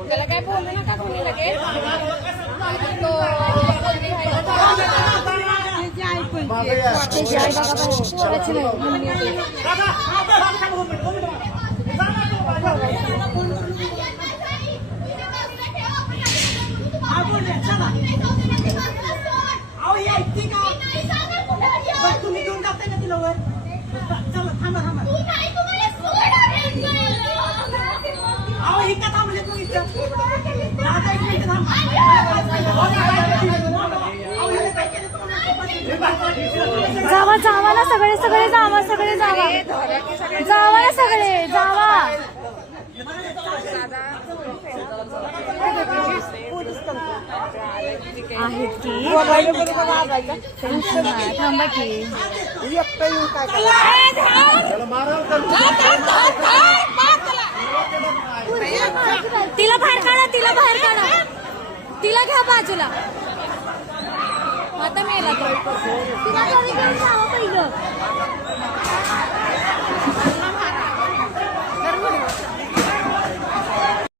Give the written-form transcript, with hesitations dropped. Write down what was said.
त्याला काय बोलू नका कोणी लगेच तुम्ही घेऊन जाताय ना तिला वर चला थांबा थांबा अहो ही का थांबले तू इथं दादा एक मिनिट थांब जावा जावा ना सगळे सगळे जावा सगळे जावा जावा ना सगळे जावा आहेत की थांबा की तिला बाहेर काढा तिला बाहेर काढा तिला घ्या बाजूला आता मेला